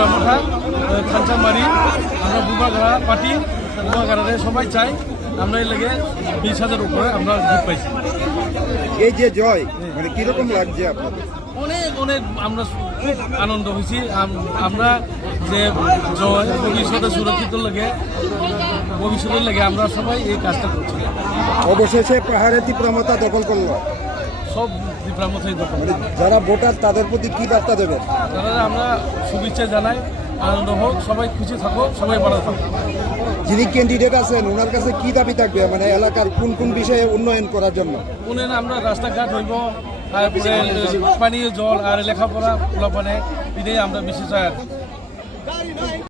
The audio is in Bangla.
বুড়ামাঠা খানচামারি আমরা বুবাগাড়া পার্টি বুবাগাড়ারে সবাই চাই আমরা এর লেগে 20,000 উপরে আমরা ভোট পাইছি। এই যে জয় মানে কিরকম লাগছে আপনাদের? অনেক অনেক আমরা খুব আনন্দ হয়েছি। আমরা যে জয় ভবিষ্যতে সুরক্ষিত ভবিষ্যতের লেগে আমরা সবাই এই কাজটা করছি। অবশেষে পাহাড়ের তীব্রমতা দখল করলো, সব তীব্রামথাই দখল। মানে যারা ভোটার তাদের প্রতি কি বার্তা দেবেন? তারা আমরা শুভেচ্ছা জানাই, আনন্দ হোক, সবাই খুশি থাকো, সবাই ভালো থাকো। যিনি ক্যান্ডিডেট আছেন ওনার কাছে কি দাবি থাকবে, মানে এলাকার কোন কোন বিষয়ে উন্নয়ন করার জন্য? উন্নয়ন আমরা রাস্তাঘাট হইব, তারপরে পানীয় জল আর লেখাপড়া পোলাপানে এটাই আমরা বেশি চাই।